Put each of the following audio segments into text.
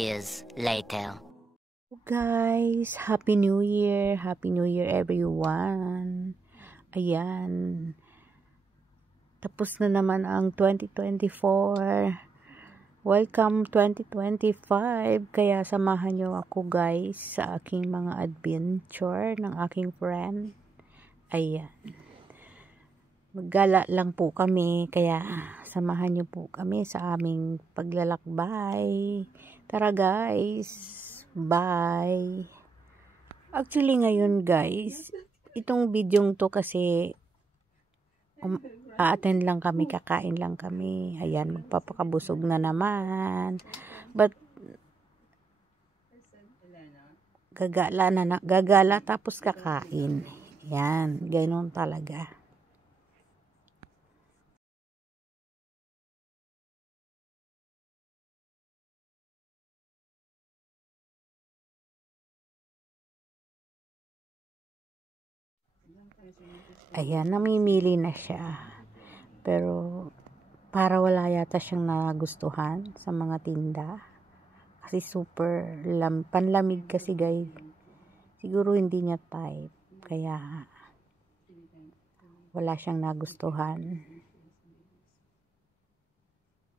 years later. Guys, Happy New Year! Happy New Year everyone! Ayan, tapos na naman ang 2024. Welcome 2025. Kaya samahan nyo ako guys sa aking mga adventure ng aking friend. Ayan, maggala lang po kami, kaya samahan nyo po kami sa aming paglalakbay. Tara guys, bye! Actually ngayon guys, itong videong to kasi a-attend lang kami, kakain lang kami. Ayan, magpapakabusog na naman. But gagala tapos kakain. Ayan, ganoon talaga. Ayan, namimili na siya. Pero para wala yata siyang nagustuhan sa mga tinda. Kasi super panlamig kasi guys. Siguro hindi niya type. Kaya wala siyang nagustuhan.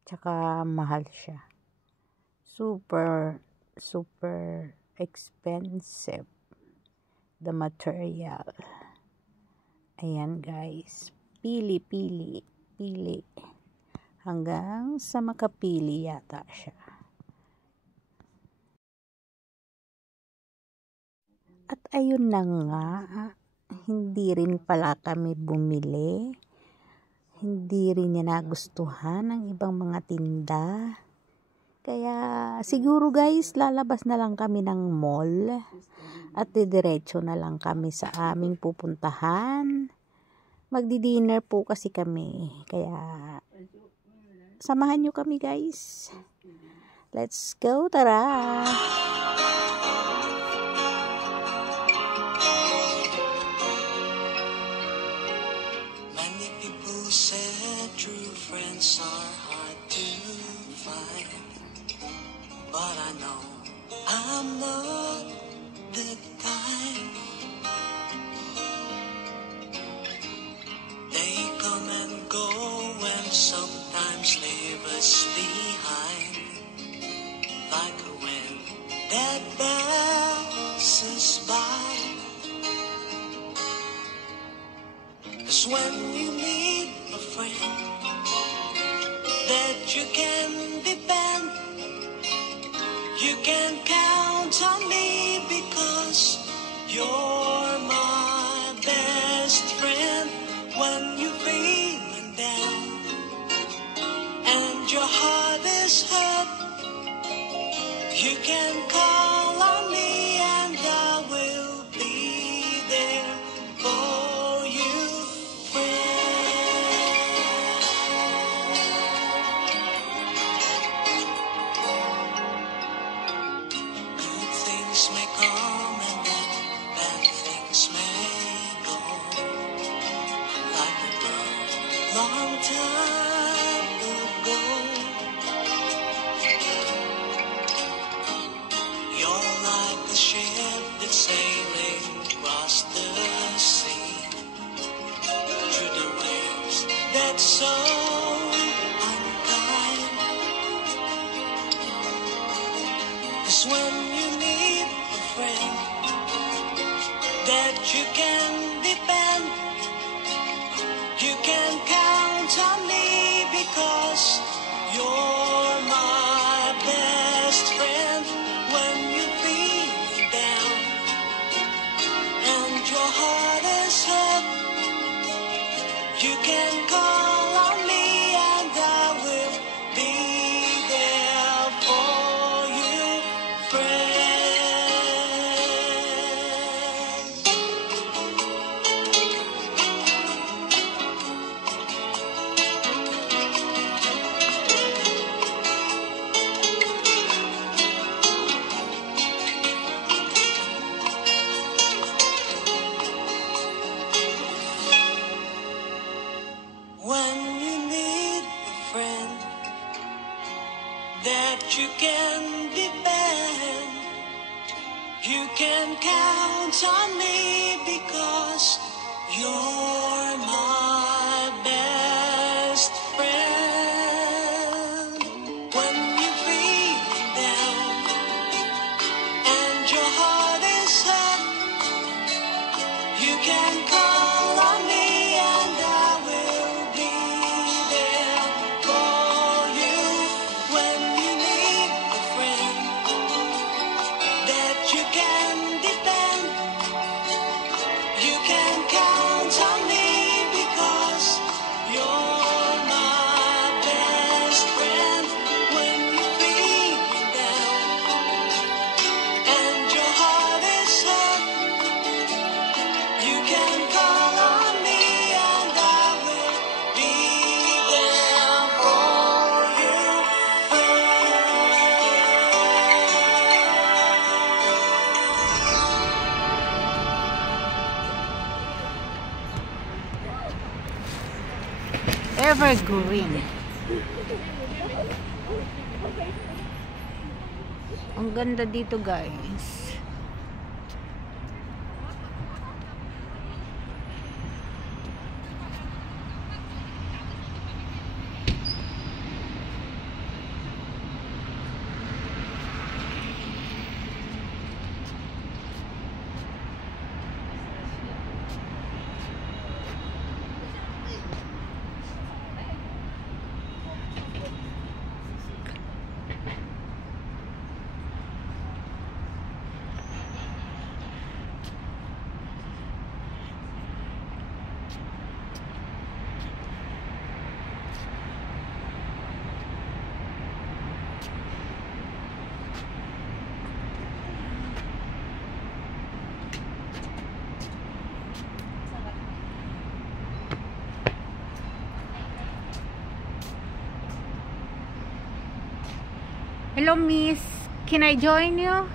Tsaka mahal siya. Super expensive. The material. Ayan guys, pili hanggang sa makapili yata siya. At ayun na nga, hindi rin pala kami bumili, hindi rin niya nagustuhan ang ibang mga tinda. Kaya siguro guys, lalabas na lang kami ng mall at didiretso na lang kami sa aming pupuntahan. Magdi-dinner po kasi kami. Kaya samahan nyo kami guys. Let's go, tara! Many people said true friends are hard to find, but I know I'm not the kind. They come and go and sometimes leave us behind, like a wind that passes by. 'Cause when you meet a friend that you can depend, you can count on me because you're my best friend. When you're feeling down and your heart is hurt, you can call on me and I will be there for you, friend. Good things may come and then bad things may go, like a bird long time ago. You're like a ship that's sailing across the sea, through the waves that's so unkind. 'Cause when you need a friend that you can depend, you can count on me because you're my best friend. When you're feeling down and your heart is hurt, you can call on me and I will be there for you, friend. can count on me because you're my best friend. When you feel down and your heart is hurt, you can call on me and I will be there for you. When you need a friend that you can depend, you can count on me because you're my best friend. When you feel down and your heart is hurt, you can call on me and I will be there for you. Evergreen. Ang ganda dito, guys. Hello, miss. Can I join you?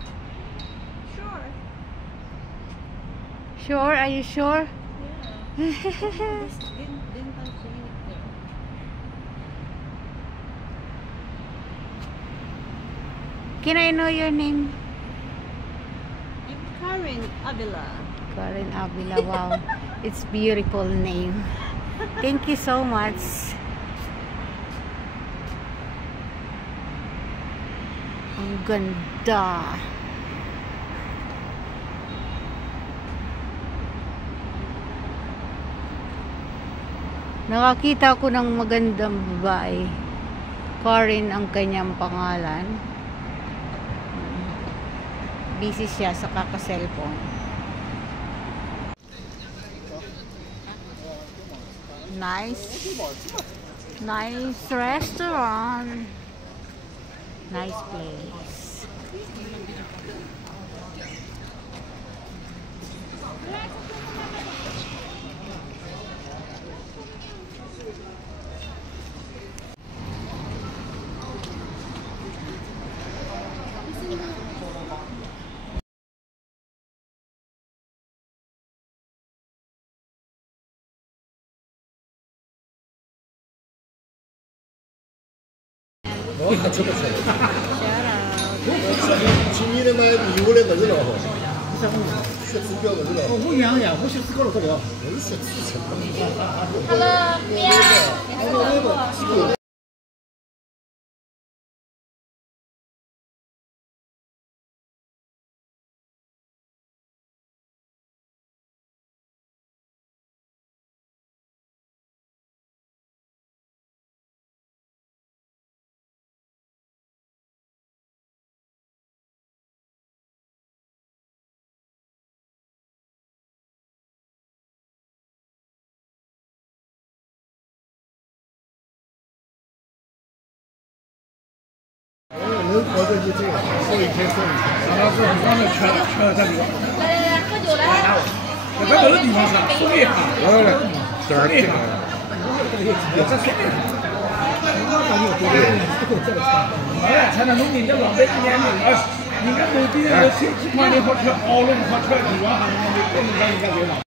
Sure. Sure? Are you sure? Dental clinic there. Can I know your name? I'm Karen Avila. Karen Avila. Wow. It's beautiful name. Thank you so much. Ang ganda. Nakakita ko ng magandang babae. Karen ang kanyang pangalan. Busy siya sa kaka-cellphone. Nice restaurant. Nice place. 진이네 말고 2월에 먼저 나와.血脂标准了。我养养，我血脂高了多少？我是血脂成本。Hello，喵，你还在等我？能活着就这个，受一天受一天。上次我刚才缺了这里。来，喝酒来。那这个地方是送一下，来，这儿这个，这送一下。才能弄人家老百姓眼里啊！人家本地人吃几块的好吃，熬了好吃，你往上面没更加应该对了。